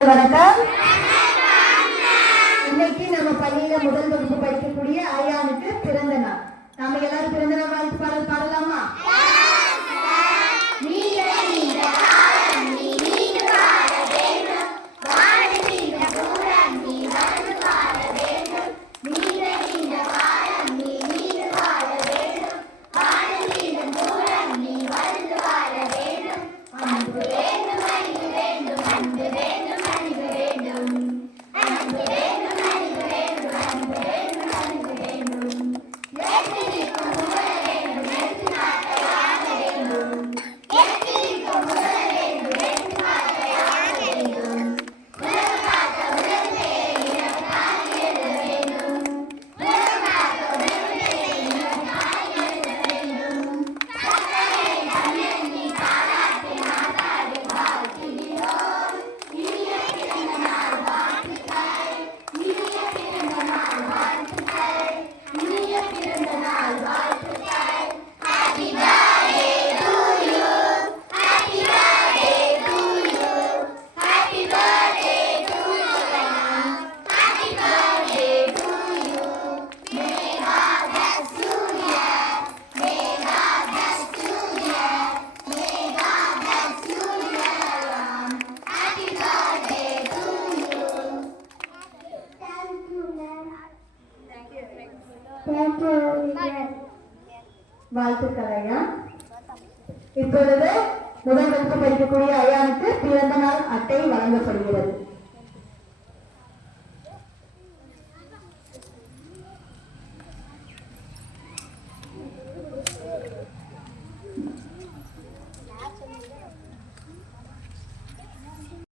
வணக்கம். இன்னைக்கு நம்ம பள்ளியில முதல் வகுப்பு படிக்கக்கூடிய ஐயானுக்கு பிறந்த நாள். நாம எல்லாரும் பிறந்த நாள் வாழ்த்து பாடல் பாடலாமா? வாழ்த்துக்கள் ஐயா. இப்பொழுது முதல் வகுப்பு படிக்கக்கூடிய ஐயானுக்கு பிறந்த நாள் அட்டை வழங்கப்படுகிறது.